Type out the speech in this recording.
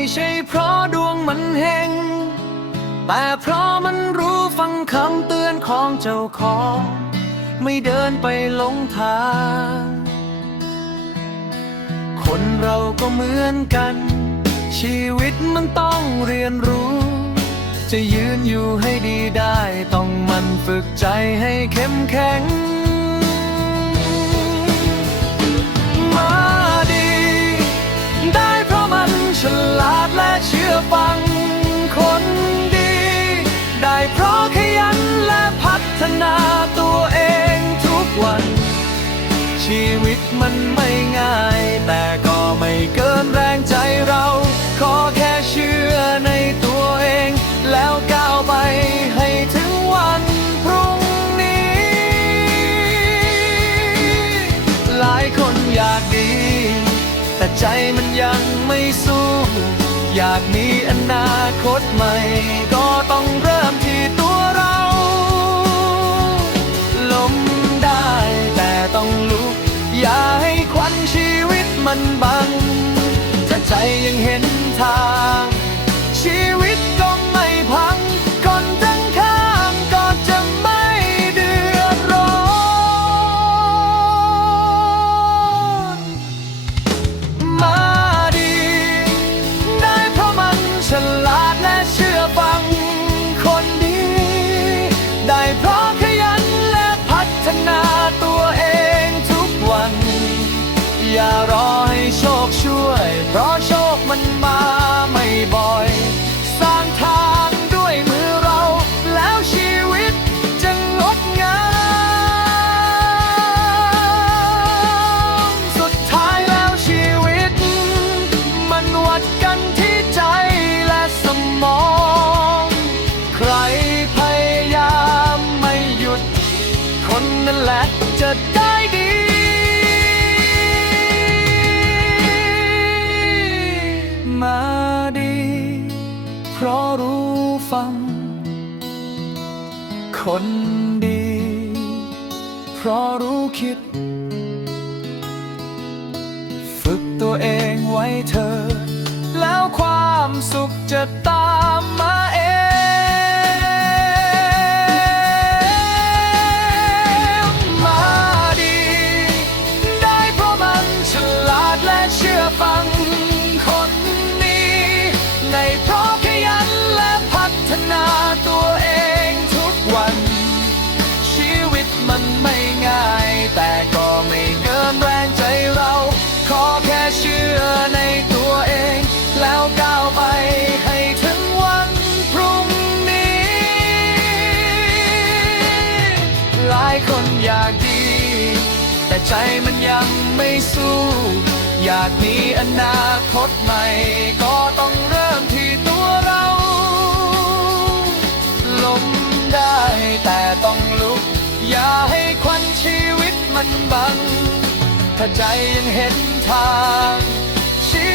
ไม่ใช่เพราะดวงมันเฮง แต่เพราะมันรู้ฟังคำเตือนของเจ้าของ ไม่เดินไปหลงทาง คนเราก็เหมือนกัน ชีวิตมันต้องเรียนรู้ จะยืนอยู่ให้ดีได้ ต้องมันฝึกใจให้เข้มแข็ง ชีวิตมันไม่ง่าย แต่ก็ไม่เกินแรงใจเรา ขอแค่เชื่อในตัวเอง แล้วก้าวไปให้ถึงวันพรุ่งนี้ หลายคนอยากดี แต่ใจมันยังไม่สู้ อยากมีอนาคตใหม่ก็ มันบัง ถ้าใจยังเห็นทาง นนั้นแหละจะได้ดี มาดี เพราะรู้ฟัง คนดี เพราะรู้คิด ฝึกตัวเองไว้เธอ แล้วความสุขจะตามมา ใจมันยังไม่สู้ อยากมีอนาคตใหม่ ก็ต้องเริ่มที่ตัวเราล้มได้แต่ต้องลุก อย่าให้ควันชีวิตมันบัง ถ้าใจยังเห็นทางชี